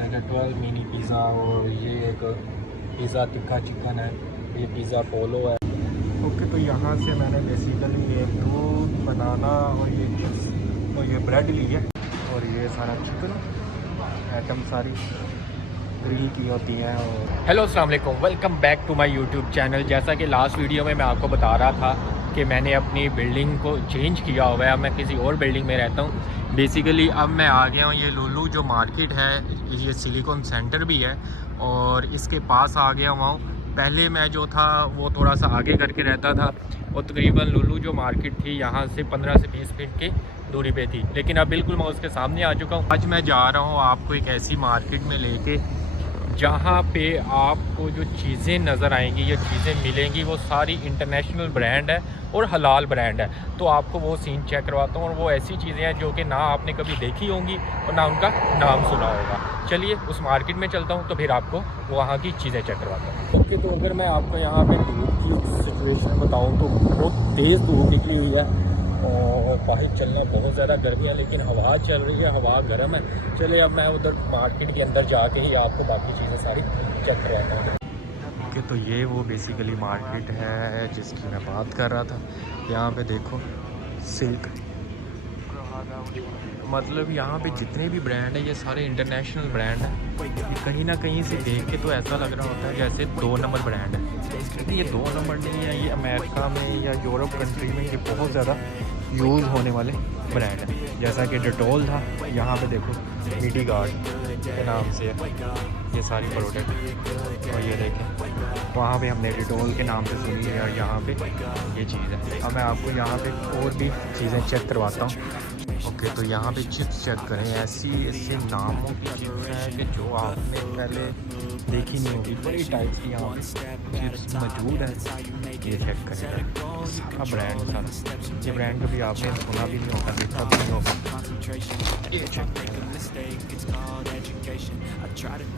है 12 mini pizza और ये एक पिज़्ज़ा तिक्का चिकन है, ये पिज़्ज़ा पोलो है। ओके, तो यहाँ से मैंने बेसिकली ये दूध बनाना और ये चिप्स और ये ब्रेड ली है और ये सारा चिकन आइटम सारी ग्रिल की होती हैं। और हेलो अस्सलाम वालेकुम, welcome back to my YouTube channel. जैसा कि लास्ट वीडियो में मैं आपको बता रहा था कि मैंने अपनी बिल्डिंग को चेंज किया हुआ है, अब मैं किसी और बिल्डिंग में रहता हूँ। बेसिकली अब मैं आ गया हूँ ये लुलु जो मार्केट है, ये सिलिकॉन सेंटर भी है और इसके पास आ गया हुआ हूँ। पहले मैं जो था वो थोड़ा सा आगे करके रहता था और तकरीबन लुलु जो मार्केट थी यहाँ से 15 से 20 मिनट की दूरी पे थी, लेकिन अब बिल्कुल मैं उसके सामने आ चुका हूँ। आज मैं जा रहा हूँ आपको एक ऐसी मार्केट में लेके जहाँ पे आपको जो चीज़ें नज़र आएंगी या चीज़ें मिलेंगी वो सारी इंटरनेशनल ब्रांड है और हलाल ब्रांड है। तो आपको वो सीन चेक करवाता हूँ और वो ऐसी चीज़ें हैं जो कि ना आपने कभी देखी होंगी और ना उनका नाम सुना होगा। चलिए उस मार्केट में चलता हूँ तो फिर आपको वहाँ की चीज़ें चेक करवाता हूँ। ओके, तो अगर मैं आपको यहाँ पे धूप की सिचुएशन बताऊँ तो बहुत तेज़ धूप निकली हुई है और बाहर चलना बहुत ज़्यादा गर्मी है, लेकिन हवा चल रही है, हवा गर्म है। चलिए अब मैं उधर मार्केट के अंदर जाके ही आपको बाकी चीज़ें सारी चेक करवाता हूँ। ओके, तो ये वो बेसिकली मार्केट है जिसकी मैं बात कर रहा था। यहाँ पे देखो सिल्क, मतलब यहाँ पे जितने भी ब्रांड है ये सारे इंटरनेशनल ब्रांड है। कहीं ना कहीं से देख के तो ऐसा लग रहा होता है जैसे 2 नंबर ब्रांड है, लेकिन ये 2 नंबर नहीं है। ये अमेरिका में या यूरोप कंट्री में ये बहुत ज़्यादा यूज़ होने वाले ब्रांड है। जैसा कि डेटॉल था, यहाँ पे देखो मीडी गार्ड के नाम से है ये सारी प्रोडक्ट। और ये देखें वहाँ पे हमने डेटॉल के नाम से सुनी है और यहाँ पे ये चीज़ है। अब मैं आपको यहाँ पे और भी चीज़ें चेक करवाता हूँ। ओके, तो यहाँ पे चिप्स चेक करें। ऐसी ऐसे नामों की चिप्स हैं कि जो आपने पहले देखी नहीं होगी। बड़ी टाइप की यहाँ पे चिप्स मौजूद है। ये चेक करें, सारा ब्रांड, सारा ये ब्रांड कभी आपने सुना भी नहीं होगा, देखा भी नहीं होगा। ये चेक करें,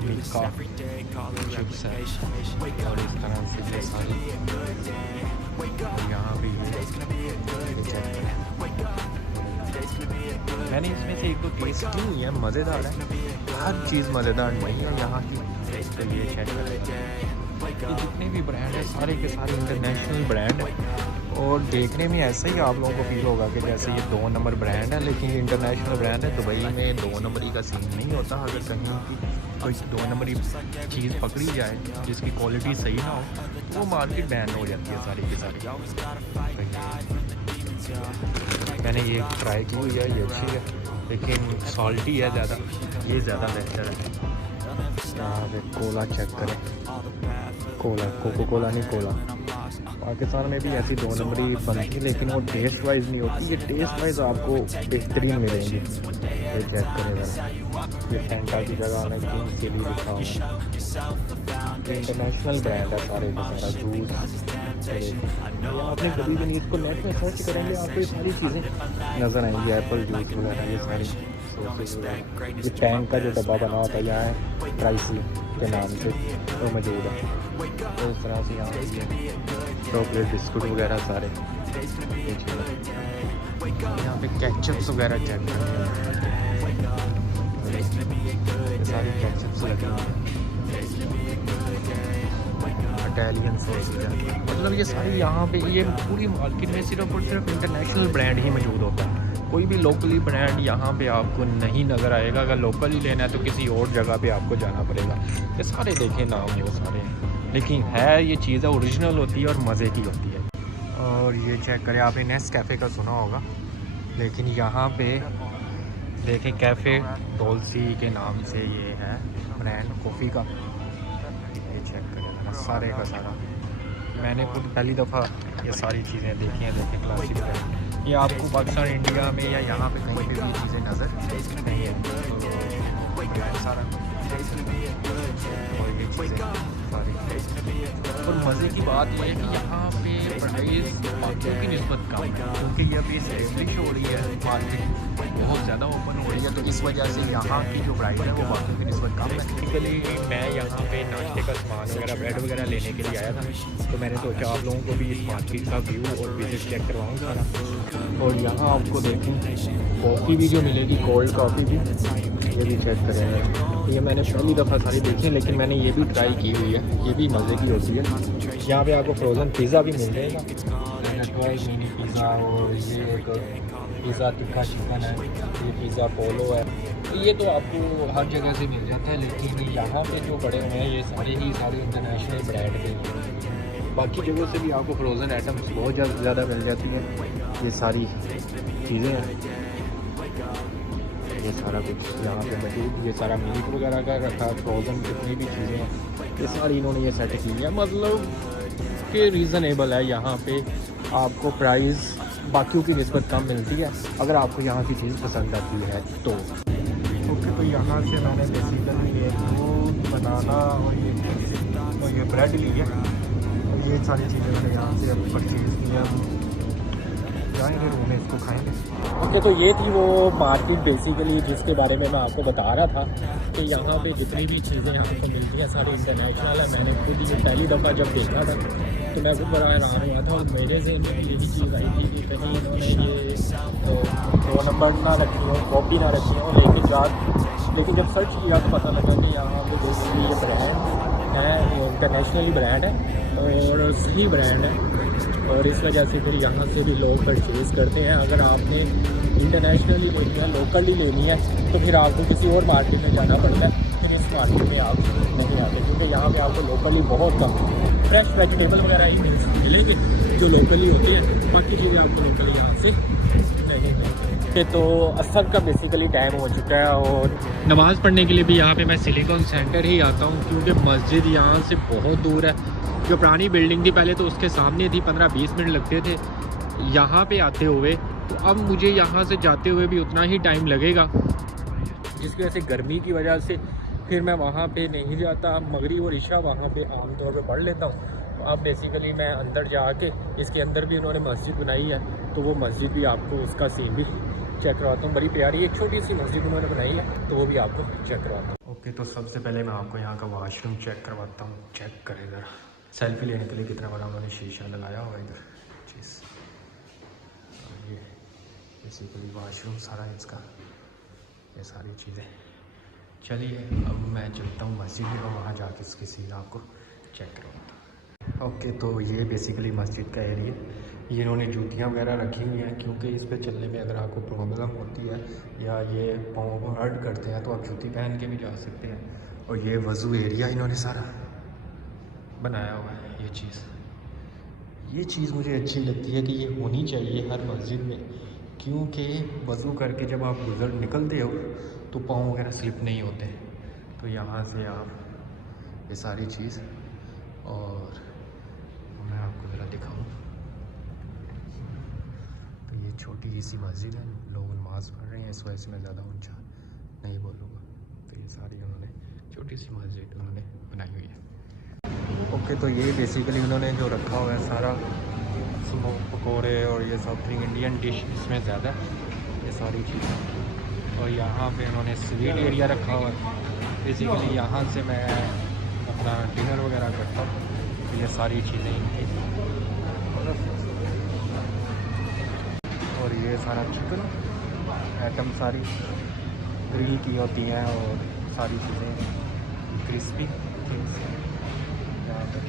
मिल्का चिप्स है और इस तरह से ये सारी यहाँ पे ये चेक करें। मैंने इसमें से एक दो टेस्ट की हुई है, मज़ेदार है। हर चीज़ मज़ेदार नहीं है यहाँ की। तो ये चेक करें, ये जितने भी ब्रांड है सारे के सारे इंटरनेशनल ब्रांड है और देखने में ऐसा ही आप लोगों को फील होगा कि जैसे ये 2 नंबर ब्रांड है, लेकिन ये इंटरनेशनल ब्रांड है। दुबई में 2 नंबरी का सीन नहीं होता। अगर कहीं की कोई 2 नंबरी चीज़ पकड़ी जाए जिसकी क्वालिटी सही ना हो वो मार्केट बैन हो जाती है सारी की सारी। मैंने ये ट्राई की हुई है, ये अच्छी है लेकिन सॉल्टी है ज़्यादा, ये ज़्यादा बेहतर है। यहाँ पे कोला चेक करें, कोला कोको कोला नहीं, कोला। पाकिस्तान में भी ऐसी 2 नंबरी बनती है लेकिन वो टेस्ट वाइज नहीं होती। ये टेस्ट वाइज आपको बेहतरीन मिलेंगी। ये चेक करें ज़रा, ये फैंटा की जगह में किंग्स के लिए लिखा हुआ है। इंटरनेशनल ब्रांड है सारे का सारा जूस। आपने कभी भी नहीं इसको नेट में सर्च करेंगे आपको ये सारी चीज़ें नज़र आएंगी, एप्पल जूस वगैरह, ये सारी सोसेज वगैरह। ये टैंक का जो डब्बा बना होता है यहाँ है प्राइसी के नाम से वो मौजूद है। तो इस तरह से यहाँ पे चॉकलेट बिस्कुट वगैरह सारे ये चीज़ें। यहाँ पे केचप्स वगैरह चेक करते हैं, ये सारी केचप्स लगी हुई हैं। इटालियन सॉसेज है, मतलब ये सारी यहाँ पे ये पूरी मार्केट में सिर्फ और सिर्फ इंटरनेशनल ब्रांड ही मौजूद होता है। कोई भी लोकली ब्रांड यहाँ पे आपको नहीं नज़र आएगा। अगर लोकल ही लेना है तो किसी और जगह पे आपको जाना पड़ेगा। ये सारे देखें नाम ये सारे, लेकिन है ये चीज़ ओरिजिनल होती है और मज़े की होती है। और ये चेक करें, आपने नेस्कैफ़े का सुना होगा, लेकिन यहाँ पे देखें कैफ़े डोल्सी के नाम से ये है ब्रांड कॉफ़ी का। ये चेक करें सारे का सारा, मैंने खुद पहली दफ़ा ये सारी चीज़ें देखी हैं। देखें क्लासिक ब्रांड, ये आपको पाकिस्तान, इंडिया में या यहाँ पे कहीं पे भी ये चीज़ें नज़र नहीं है। तो सारा और ये चीज़ें सारी। और मज़े की बात यह है कि यहाँ पे प्राइस बाकियों की निस्बत कम है, क्योंकि ये अभी इस्टेब्लिश हो रही है, मार्केट बहुत ज़्यादा ओपन हो रही है, तो इस वजह से यहाँ की जो प्राइस है वो बाकियों की निस्बत कम है। टिपिकली मैं यहाँ पे नाश्ते का सामान वगैरह, ब्रेड वगैरह लेने के लिए आया था, तो मैंने सोचा आप लोगों को भी इस मार्केट का व्यू और विजिट चेक करवाऊँ सारा। और यहाँ आपको देखें कॉफ़ी भी जो मिलेगी, कोल्ड कॉफ़ी भी ये भी चेक करें। ये मैंने पहली दफ़ा सारी देखी है, लेकिन मैंने ये भी ट्राई की हुई है, ये भी मज़े की होती है। यहाँ पे आपको फ्रोज़न पिज़्ज़ा भी मिल जाएगा, मिनी पिज़्ज़ा, और ये एक पिज़्ज़ा तिक्का चिकन है, ये पिज़्ज़ा पोलो है। तो ये तो आपको हर जगह से मिल जाता है, लेकिन यहाँ पे जो बड़े हुए हैं ये सारे इंटरनेशनल ब्रांड के हैं। बाकी जगहों से भी आपको फ्रोज़न आइटम्स बहुत ज़्यादा मिल जाती हैं। ये सारी चीज़ें हैं, ये सारा कुछ यहाँ पे मौजूद, ये सारा मीट वगैरह का रखा, फ्रोज़न जितनी भी चीज़ें हैं ये सारी इन्होंने ये सेट की है। मतलब कि रीज़नेबल है, यहाँ पे आपको प्राइस बाकियों की निस्बत कम मिलती है अगर आपको यहाँ की चीज़ पसंद आती है तो। ओके, तो यहाँ से मैंने बेसिकली ये दूध, बनाना और ये ब्रेड ली है, और ये सारी चीज़ें मैंने यहाँ से परचेज़ की हैं। जाएंगे रूम में, इसको खाएंगे। ओके, तो ये थी वो मार्केट बेसिकली जिसके बारे में मैं आपको बता रहा था कि यहाँ पे जितनी भी चीज़ें आपको मिलती हैं सारी इंटरनेशनल है। मैंने खुद ये पहली दफ़ा जब देखा था तो मैं खुद बड़ा हैरान हुआ था, और मेरे से यही चीज़ आई थी कि कहीं इन्होंने ये तो 2 नंबर ना रखी हो, कॉपी ना रखी हो, लेकिन जब सर्च किया तो पता लगा कि यहाँ पे बेसिकली ये ब्रांड है, इंटरनेशनली ब्रांड है और सही ब्रांड है, और इस वजह से फिर यहाँ से भी लोग परचेज़ करते हैं। अगर आपने इंटरनेशनली लेनी है, लोकली लेनी है, तो फिर आपको किसी और मार्केट में जाना पड़ता है, फिर इस मार्केट में आप नहीं आते, क्योंकि यहाँ पे आपको लोकली बहुत कम फ्रेश वेजिटेबल वगैरह ही मिलेंगे जो लोकली होती है, बाकी चीज़ें आपको लोकली यहाँ से नहीं मिलती। तो असर का बेसिकली टाइम हो चुका है, और नमाज़ पढ़ने के लिए भी यहाँ पे मैं सिलिकॉन सेंटर ही आता हूँ, क्योंकि मस्जिद यहाँ से बहुत दूर है। जो पुरानी बिल्डिंग थी पहले तो उसके सामने थी, 15-20 मिनट लगते थे यहाँ पे आते हुए, तो अब मुझे यहाँ से जाते हुए भी उतना ही टाइम लगेगा, जिसकी वजह से गर्मी की वजह से फिर मैं वहाँ पे नहीं जाता। मगरिब और इशा वहाँ पे आमतौर पे पढ़ लेता हूँ। तो अब बेसिकली मैं अंदर जाके, इसके अंदर भी उन्होंने मस्जिद बनाई है, तो वो मस्जिद भी आपको उसका सीन भी चेक करवाता हूँ। बड़ी प्यारी एक छोटी सी मस्जिद उन्होंने बनाई है, तो वो भी आपको चेक करवाता हूँ। ओके, तो सबसे पहले मैं आपको यहाँ का वॉशरूम चेक करवाता हूँ। चेक करें ज़रा, सेल्फी लेने के लिए कितना बड़ा उन्होंने शीशा लगाया हुआ है इधर चीज़। ये बेसिकली वॉशरूम सारा है इसका, ये सारी चीज़ें। चलिए अब मैं चलता हूँ मस्जिद में, और वहाँ जाके इसकी सीन आपको चेक करवाता हूँ। ओके, तो ये बेसिकली मस्जिद का एरिया, ये इन्होंने जूतियाँ वगैरह रखी हुई हैं, क्योंकि इस पे चलने में अगर आपको प्रॉब्लम होती है या ये पाँव हर्ट करते हैं तो आप जूती पहन के भी जा सकते हैं। और ये वज़ू एरिया इन्होंने सारा बनाया हुआ है। ये चीज़ मुझे अच्छी लगती है कि ये होनी चाहिए हर मस्जिद में, क्योंकि वज़ू करके जब आप निकलते हो तो पाँव वगैरह स्लिप नहीं होते। तो यहाँ से आप ये सारी चीज़, और मैं आपको ज़रा दिखाऊँ तो ये छोटी सी मस्जिद है, लोग नमाज़ पढ़ रहे हैं, इस वजह से मैं ज़्यादा ऊंचा नहीं बोलूँगा। तो ये सारी उन्होंने छोटी सी मस्जिद उन्होंने बनाई हुई है। ओके, तो ये बेसिकली उन्होंने जो रखा हुआ है सारा स्मोक पकौड़े और ये साउथ इंडियन डिश इसमें ज़्यादा ये सारी चीज़ें। और यहाँ पे उन्होंने स्वीट एरिया रखा हुआ है, बेसिकली यहाँ से मैं अपना डिनर वगैरह करता हूँ। ये सारी चीज़ें इनकी, और ये सारा चिकन आइटम सारी ग्रिल की होती हैं, और सारी चीज़ें क्रिस्पी थिंग्स यहाँ पर।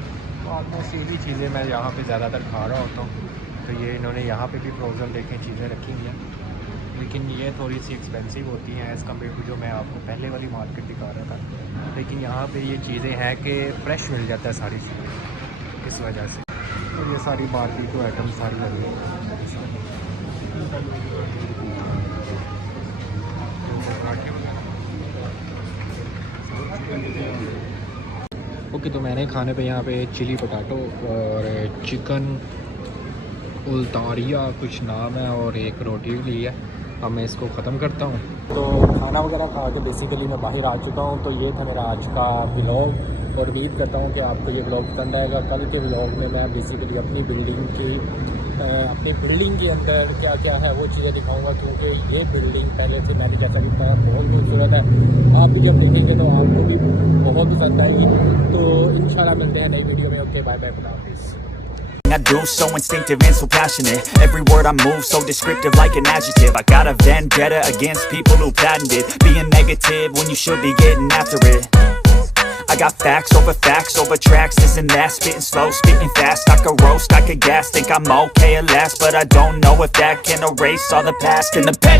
तो ऑलमोस्ट यही चीज़ें मैं यहाँ पे ज़्यादातर खा रहा होता हूँ। तो ये इन्होंने यहाँ पे भी फ्रोज़न देखें चीज़ें रखी हुई हैं, लेकिन ये थोड़ी सी एक्सपेंसिव होती हैं एज़ कम्पेयर टू जो मैं आपको पहले वाली मार्केट दिखा रहा था। लेकिन यहाँ पे ये चीज़ें हैं कि फ़्रेश मिल जाता है सारी चीज़ें, इस वजह से। और ये सारी बाकी तो आइटम सारी लगी हैं। ओके, तो मैंने खाने पे यहाँ पे चिली पोटैटो और चिकन उल्तारिया कुछ नाम है, और एक रोटी ली है। अब मैं इसको ख़त्म करता हूँ। तो खाना वगैरह खा के बेसिकली मैं बाहर आ चुका हूँ। तो ये था मेरा आज का व्लॉग, और उम्मीद करता हूँ कि आपको ये व्लॉग पसंद आएगा। कल के व्लॉग में मैं बेसिकली अपनी बिल्डिंग के अंदर क्या क्या है वो चीज़ें दिखाऊंगा, क्योंकि ये बिल्डिंग पहले से मैंने जैसा भी कहा बहुत खूबसूरत है। आप भी जब देखेंगे तो आपको भी बहुत पसंद आएगी। तो इंशाल्लाह मिलते हैं नई वीडियो में। ओके, बाय बाय, खुदा हाफिज़। I do, so instinctive and so passionate. Every word I move, so descriptive like an adjective. I got a vendetta against people who patented being negative when you should be getting after it. I got facts over tracks, this and that. Spitting slow, spitting fast, I could roast, I could gas. Think I'm okay at last, but I don't know if that can erase all the past and the petty